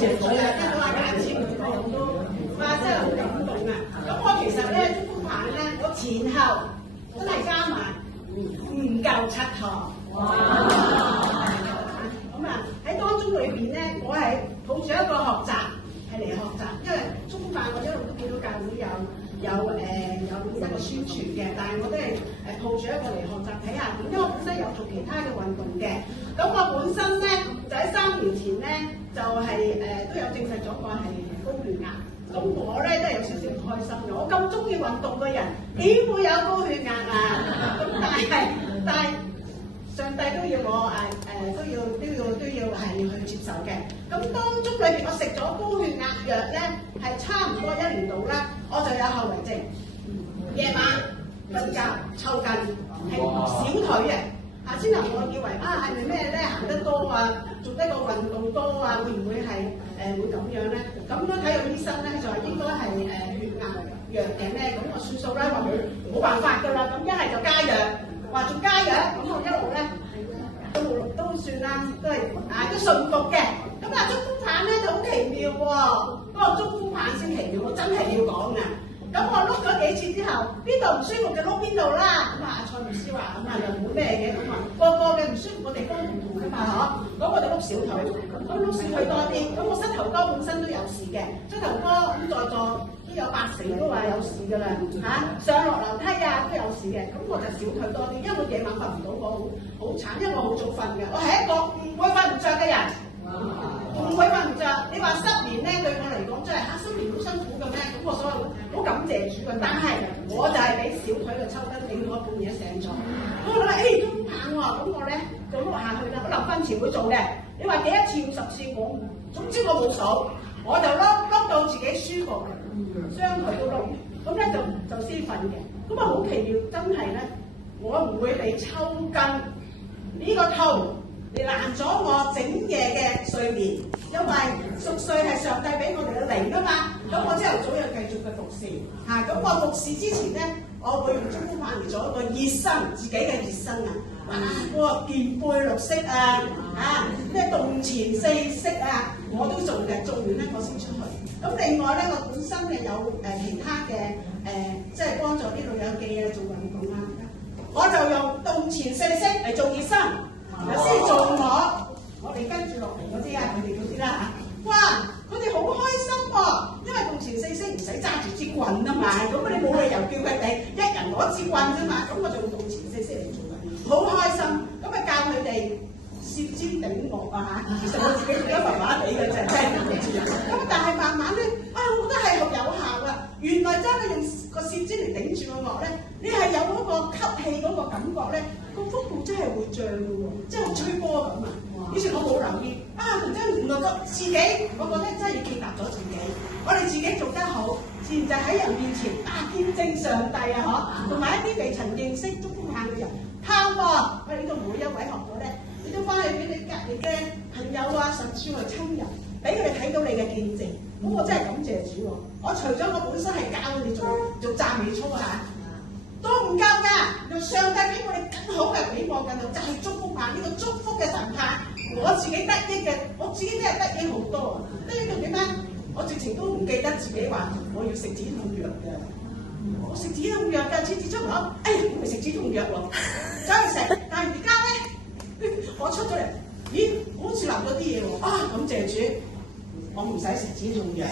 謝佢啊！聽到阿簡簽名我都哇真係好感動啊！咁我其實咧祝福棒咧，我前後真係加埋唔夠7堂。哇！咁啊喺當中裏邊咧，我係抱住一個學習係嚟學習，因為祝福棒我一路都見到教會有一個宣傳嘅，但係我都係抱住一個嚟學習睇下點，因為我本身有做其他嘅運動嘅。咁我本身咧就喺3年前咧就係都有證實咗我係高血壓，咁我咧都係有少少唔開心嘅。我咁中意運動嘅人點會有高血壓啊？咁但係上帝都要我都要係去接受嘅。咁當中裏邊我食咗高血壓藥咧係差唔多1年度啦，我就有後遺症，夜晚瞓覺抽筋，係小腿嘅。先頭我以為係咪咩咧？行得多啊，做得個運動多啊，會唔會係會咁樣咧？咁都睇個醫生咧，就話應該係血壓藥嘅咩？咁我算數啦，話佢冇辦法㗎啦。咁一係就加藥，話仲加藥，咁我一路咧都算啦，都順服嘅。咁啊，祝福棒咧就好奇妙喎。嗰個祝福棒先奇妙，我真係要講啊！咁我碌咗幾次之後，邊度唔舒服就碌邊度啦。咁啊，蔡牧師話咁啊又冇咩嘅，咁啊個嘅唔舒服個地方唔同㗎嘛，嗬。咁我就碌小腿，咁碌小腿多啲。咁我膝頭哥本身都有事嘅，膝頭哥咁在座都有80都話有事㗎啦，上落樓梯啊都有事嘅。咁我就小腿多啲，因為我夜晚瞓唔到，我好慘，因為我好早瞓嘅。我係一個唔會瞓唔着嘅人。唔會瞓唔着，你話失眠咧對我嚟講真係失眠好辛苦嘅咩？咁我所以好感謝主嘅，但係我就係俾小腿嘅抽筋整到半夜醒咗。咁我覺得中棒喎，咁我咧就碌下去啦。我臨瞓前會做嘅，你話幾多次50次我唔，總之我冇數，我就碌到自己舒服，雙腿都碌，咁咧就先瞓嘅。咁啊好奇妙，真係咧，我唔會俾抽筋呢個套。你攔咗我整夜嘅睡眠，因為熟睡係上帝俾我哋嘅靈啊嘛。咁我朝頭早又繼續嘅服侍，咁我服侍之前咧，我會用祝福棒嚟做一個熱身，自己嘅熱身啊。嗰個肩背6式啊，咩動前4式啊，我都做嘅。做完咧我先出去。咁另外咧，我本身嘅有其他嘅即係幫助啲老友記啊做運動啦。我就用動前4式嚟做熱身。有先做我哋跟住落嚟嗰啲啊，佢哋嗰啲啦哇！佢哋好開心喎，因為動前4式唔使揸住支棍啊嘛，咁你冇理由叫佢哋一人攞支棍啫嘛，咁我就用動前4式嚟做嘅，好開心。咁啊教佢哋舌尖頂目啊其實我自己做得麻麻地嘅啫，真係唔知啊。咁但係慢慢咧我覺得係好有效㗎。原來真係用個舌尖嚟頂住個樂咧，你係有嗰個吸氣嗰個感覺咧。個腹部真係會脹嘅喎，即係好吹波咁啊！以前我冇留意真係原來自己，我覺得真係要建立咗自己。我哋自己做得好，自然就喺人面前見證上帝啊！同埋一啲未曾認識祝福棒嘅人，盼望我哋呢度每一位學咗咧，你都翻去俾你隔離嘅朋友啊，甚至係親人，俾佢哋睇到你嘅見證。咁我真係感謝主喎！我除咗我本身係教佢哋做讚美操都唔夠㗎，用上帝俾我哋更好嘅俾我更好，就係祝福棒呢個祝福嘅神派，我自己得益嘅，我自己真係得益好多。得益到點啊？我直情都唔記得自己話我要食止痛藥嘅，我食止痛藥㗎，次次出門我咪食止痛藥喎，走去食。但係而家咧，我出咗嚟，咦，好似留咗啲嘢喎，感謝主，我唔使食止痛藥。